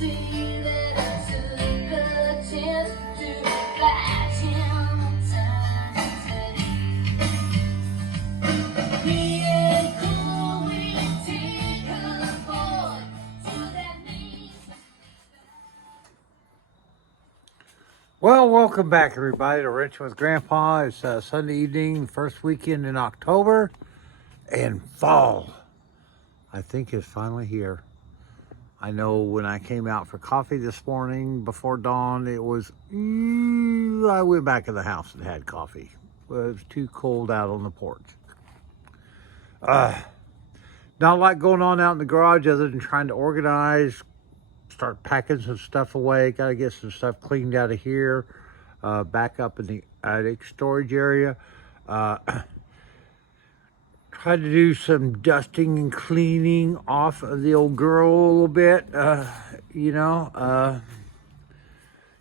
see that I took a chance to flash him a time and say, me and cool, we take a boy to that means. Well, welcome back, everybody, to Wrenching with Grandpa. It's Sunday evening, first weekend in October, and fall, I think, is finally here. I know when I came out for coffee this morning before dawn, it was, I went back in the house and had coffee. It was too cold out on the porch. Not a lot going on out in the garage other than trying to organize, start packing some stuff away. Got to get some stuff cleaned out of here. Back up in the attic storage area. Tried to do some dusting and cleaning off of the old girl a little bit,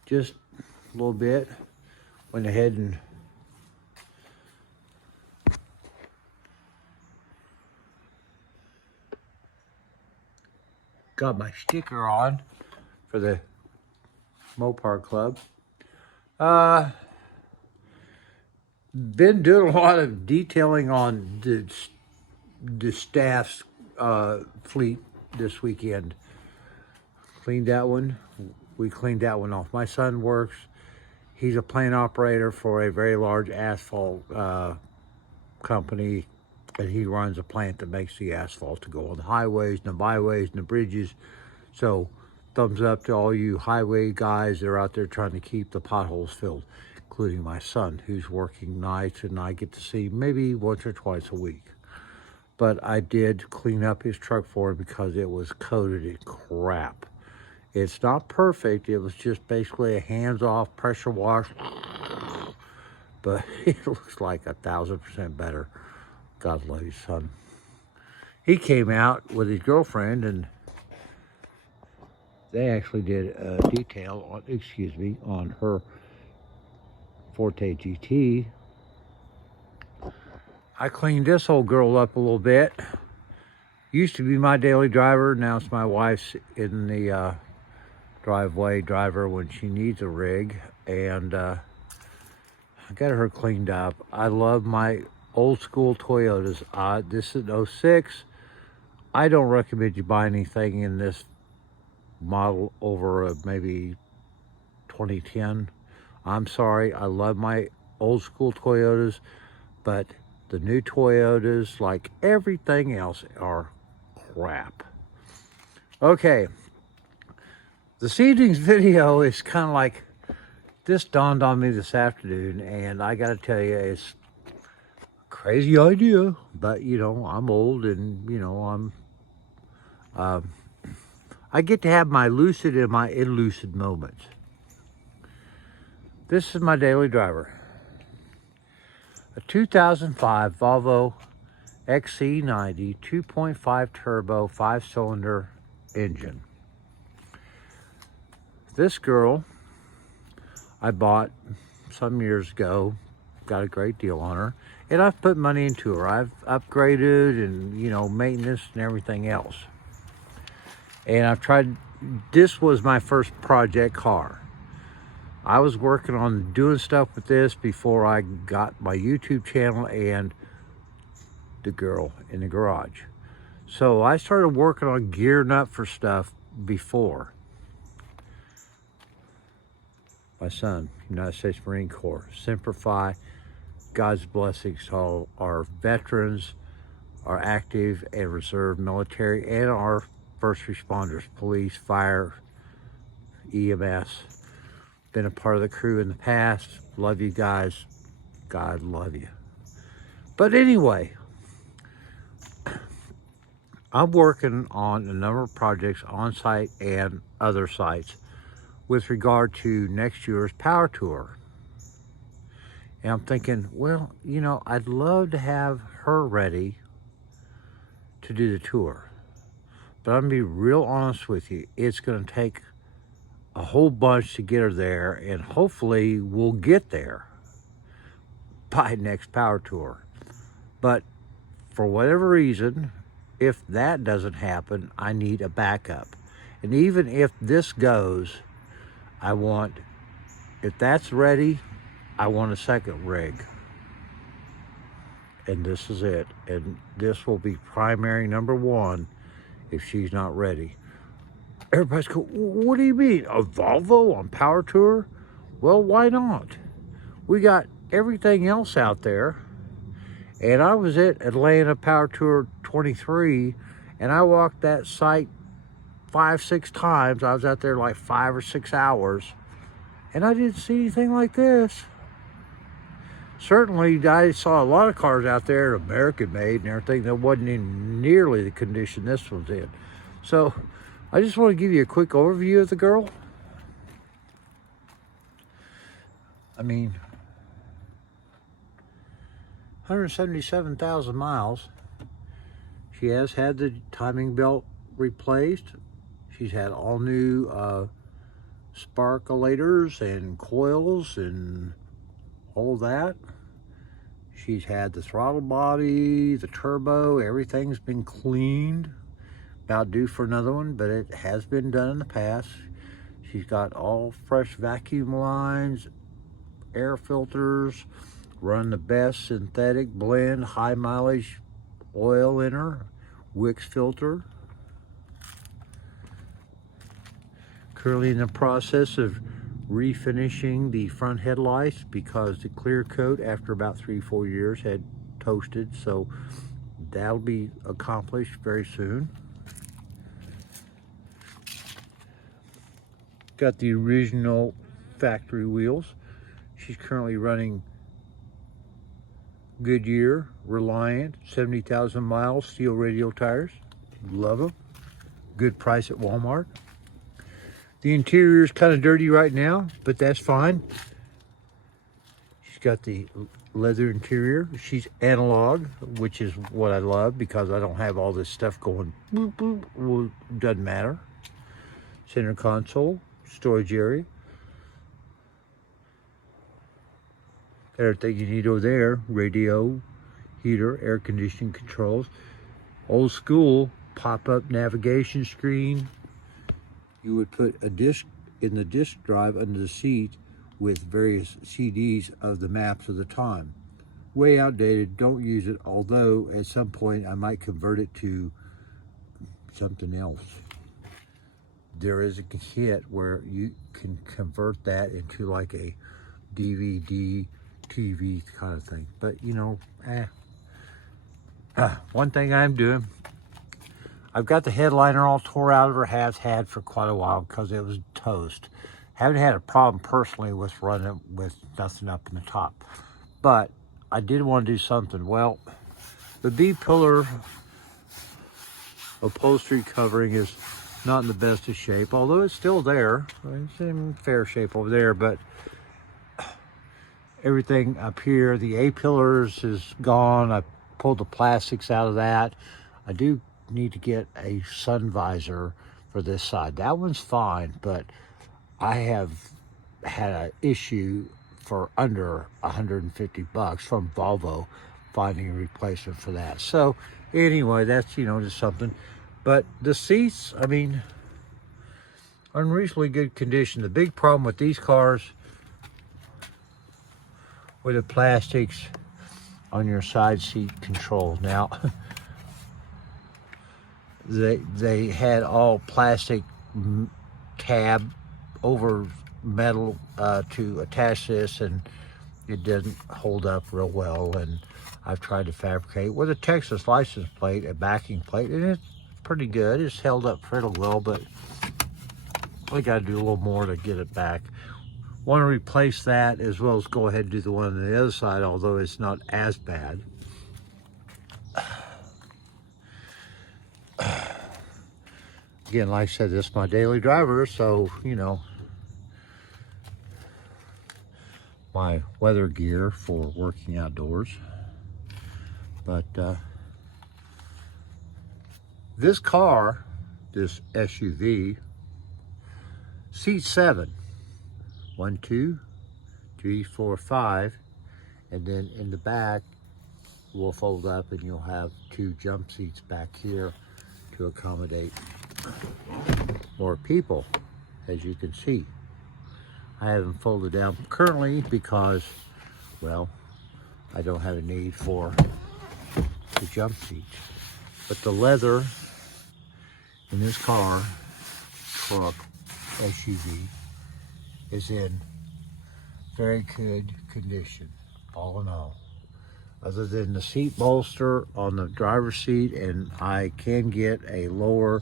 just a little bit. Went ahead and got my sticker on for the Mopar Club. Been doing a lot of detailing on the staff's fleet this weekend. Cleaned that one. We cleaned that one off. My son works. He's a plane operator for a very large asphalt company, and he runs a plant that makes the asphalt to go on the highways and the byways and the bridges. So thumbs up to all you highway guys that are out there trying to keep the potholes filled, including my son, who's working nights, and I get to see maybe once or twice a week. But I did clean up his truck for him because it was coated in crap. It's not perfect. It was just basically a hands-off pressure wash, but it looks like 1,000% better. God love you, son. He came out with his girlfriend, and they actually did a detail on her Forte GT. I cleaned this old girl up a little bit. Used to be my daily driver. Now it's my wife's in the driveway driver when she needs a rig. And I got her cleaned up. I love my old school Toyotas. This is an 06. I don't recommend you buy anything in this model over maybe 2010. I'm sorry, I love my old school Toyotas, but the new Toyotas, like everything else, are crap. Okay, this evening's video is kind of like, this dawned on me this afternoon, and I gotta tell you, it's a crazy idea, but I'm old, and I get to have my lucid and my illucid moments. This is my daily driver. A 2005 Volvo XC90 2.5 turbo 5-cylinder engine. This girl I bought some years ago, got a great deal on her, and I've put money into her. I've upgraded and, maintenance and everything else. And I've tried, this was my first project car. I was working on doing stuff with this before I got my YouTube channel and the girl in the garage. So I started working on gearing up for stuff before. My son, United States Marine Corps, Semper Fi, God's blessings to all our veterans, our active and reserve military, and our first responders, police, fire, EMS. Been a part of the crew in the past. Love you guys. God love you. But anyway, I'm working on a number of projects on site and other sites with regard to next year's Power Tour. And I'm thinking, well, I'd love to have her ready to do the tour. But I'm gonna be real honest with you. It's gonna take a whole bunch to get her there, and hopefully we'll get there by next Power Tour. But for whatever reason, if that doesn't happen, I need a backup. And even if this goes, if that's ready, I want a second rig. And this is it. And this will be primary number one if she's not ready. Everybody's going, what do you mean? A Volvo on Power Tour? Well, why not? We got everything else out there. And I was at Atlanta Power Tour 23, and I walked that site 5-6 times. I was out there like 5 or 6 hours, and I didn't see anything like this. Certainly, I saw a lot of cars out there, American made and everything, that wasn't in nearly the condition this one's in. So, I just want to give you a quick overview of the girl. I mean, 177,000 miles. She has had the timing belt replaced. She's had all new sparkulators and coils and all that. She's had the throttle body, the turbo, everything's been cleaned. About due for another one, but it has been done in the past. She's got all fresh vacuum lines, air filters, run the best synthetic blend, high mileage oil in her, Wix filter. Currently in the process of refinishing the front headlights because the clear coat after about 3-4 years had toasted, so that'll be accomplished very soon. Got the original factory wheels. She's currently running Goodyear, Reliant, 70,000 miles, steel radial tires. Love them. Good price at Walmart. The interior is kind of dirty right now, but that's fine. She's got the leather interior. She's analog, which is what I love because I don't have all this stuff going boop, boop. Well, doesn't matter. Center console, storage area. Everything you need over there, radio, heater, air conditioning controls. Old school pop-up navigation screen. You would put a disc in the disc drive under the seat with various CDs of the maps of the time. Way outdated, don't use it, although at some point I might convert it to something else. There is a kit where you can convert that into like a DVD, TV kind of thing. But you know, one thing I'm doing, I've got the headliner all tore out of her, has had for quite a while because it was toast. Haven't had a problem personally with running with nothing up in the top. But I did want to do something. Well, the B-pillar upholstery covering is not in the best of shape, although it's still there. It's in fair shape over there, but everything up here, the A-pillars is gone. I pulled the plastics out of that. I do need to get a sun visor for this side. That one's fine, but I have had an issue for under $150 from Volvo finding a replacement for that. So anyway, that's, you know, just something. But the seats, I mean, are in reasonably good condition. The big problem with these cars with the plastics on your side seat control. Now, they had all plastic tab over metal to attach this, and it didn't hold up real well. And I've tried to fabricate with a Texas license plate, a backing plate, and it's pretty good. It's held up pretty well, but we got to do a little more to get it back. Want to replace that as well as go ahead and do the one on the other side, although it's not as bad. Again, like I said, this is my daily driver, so, you know, my weather gear for working outdoors. But this car, this SUV, seats 7. 1, 2, 3, 4, 5, and then in the back will fold up and you'll have 2 jump seats back here to accommodate more people, as you can see. I haven't folded down currently because, well, I don't have a need for the jump seats. But the leather in this car, truck, SUV, is in very good condition, all in all. Other than the seat bolster on the driver's seat, and I can get a lower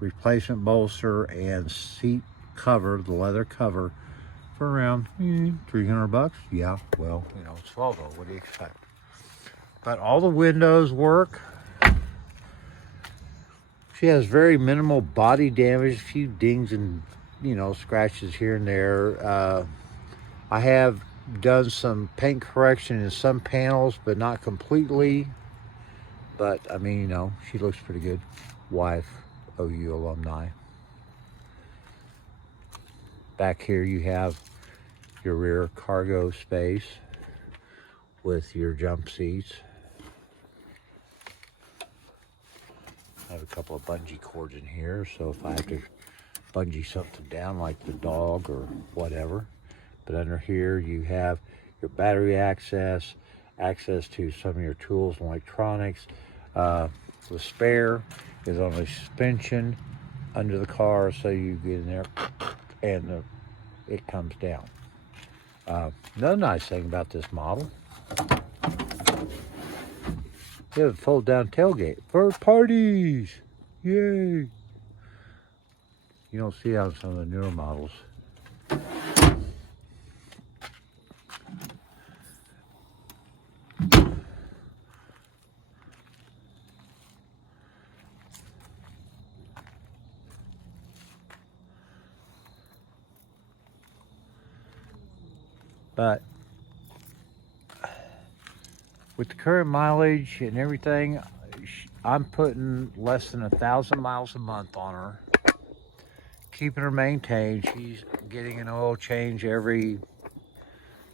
replacement bolster and seat cover, the leather cover, for around $300. Yeah, well, you know, it's Volvo. What do you expect? But all the windows work. She has very minimal body damage, a few dings and, you know, scratches here and there. I have done some paint correction in some panels, but not completely. But I mean, you know, she looks pretty good. Wife, OU alumni. Back here you have your rear cargo space with your jump seats. I have a couple of bungee cords in here, so if I have to bungee something down like the dog or whatever. But under here you have your battery access to some of your tools and electronics. The spare is on a suspension under the car, so you get in there and it comes down. Another nice thing about this model, you have a fold down tailgate for parties. Yay! You don't see that on some of the newer models. But with the current mileage and everything, I'm putting less than 1,000 miles a month on her, keeping her maintained. She's getting an oil change every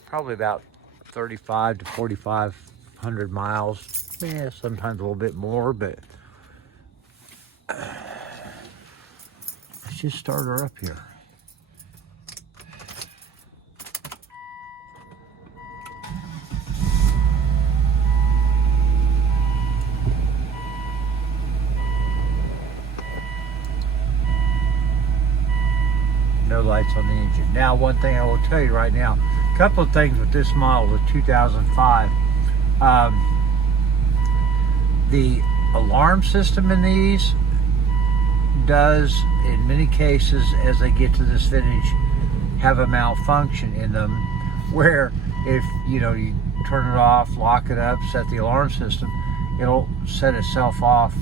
probably about 35 to 4,500 miles. Yeah, sometimes a little bit more, but let's just start her up here. No lights on the engine. Now, one thing I will tell you right now, a couple of things with this model, the 2005. The alarm system in these does, in many cases, as they get to this vintage, have a malfunction in them, where if you turn it off, lock it up, set the alarm system, it'll set itself off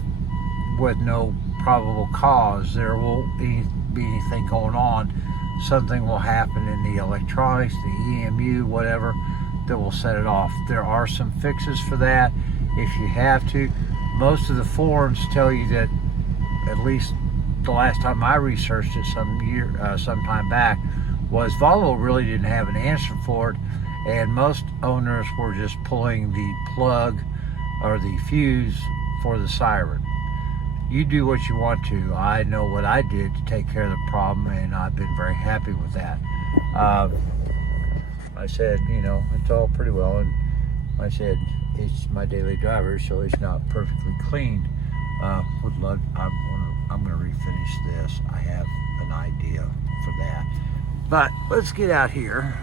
with no probable cause. There won't be anything going on. Something will happen in the electronics, the EMU, whatever, that will set it off. There are some fixes for that if you have to. Most of the forums tell you that, at least the last time I researched it some time back, was Volvo really didn't have an answer for it, and most owners were just pulling the plug or the fuse for the siren. You do what you want to. I know what I did to take care of the problem, and I've been very happy with that. I said, it's all pretty well, and I said, it's my daily driver, so it's not perfectly clean. I'm going to refinish this. I have an idea for that. But let's get out here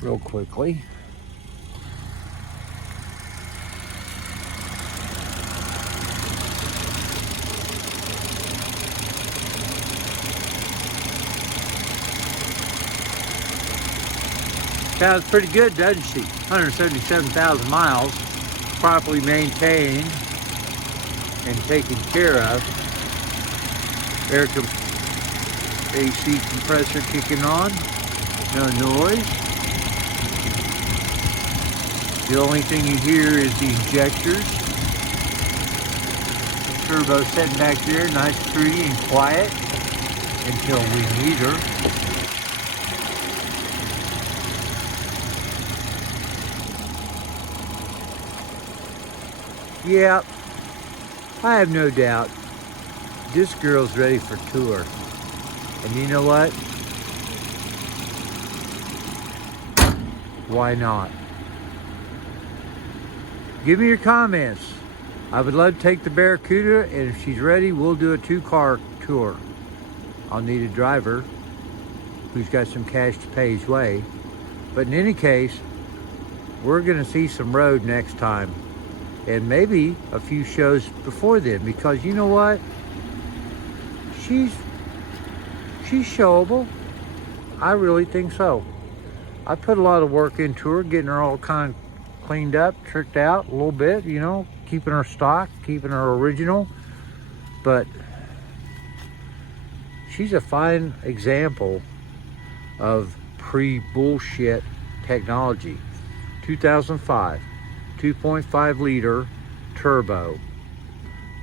real quickly. Sounds pretty good, doesn't she? 177,000 miles, properly maintained and taken care of. AC compressor kicking on, no noise. The only thing you hear is the injectors. Turbo sitting back there, nice, pretty, and quiet until we need her. Yeah, I have no doubt This girl's ready for tour. And you know what? Why not? Give me your comments. I would love to take the Barracuda, and if she's ready, we'll do a 2-car tour. I'll need a driver who's got some cash to pay his way. But in any case, we're gonna see some road next time. And maybe a few shows before then, because you know what? She's showable. I really think so. I put a lot of work into her, getting her all kind of cleaned up, tricked out a little bit, you know, keeping her stock, keeping her original. But she's a fine example of pre-bullshit technology. 2005, 2.5 liter turbo.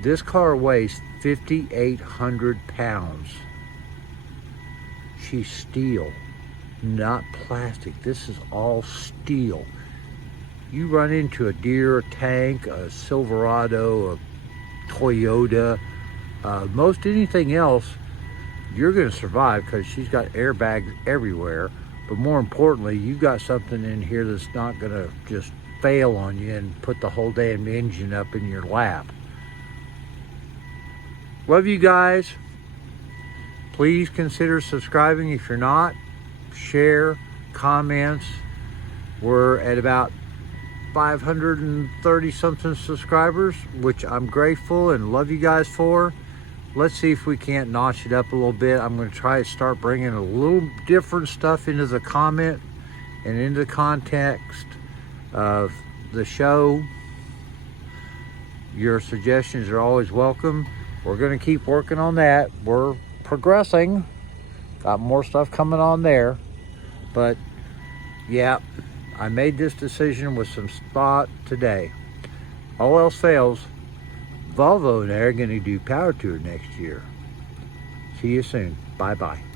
This car weighs 5,800 pounds. She's steel, not plastic. This is all steel. You run into a Deere tank, a Silverado, a Toyota, most anything else, you're gonna survive because she's got airbags everywhere. But more importantly, you've got something in here that's not gonna just fail on you and put the whole damn engine up in your lap. Love you guys. Please consider subscribing if you're not. Share, comments. We're at about 530 something subscribers, which I'm grateful and love you guys for. Let's see if we can't notch it up a little bit. I'm going to try to start bringing a little different stuff into the comment and into the context of the show. Your suggestions are always welcome. We're going to keep working on that. We're progressing. Got more stuff coming on there. But yeah, I made this decision with some thought today. All else fails, Volvo and I are going to do Power Tour next year. See you soon. Bye-bye.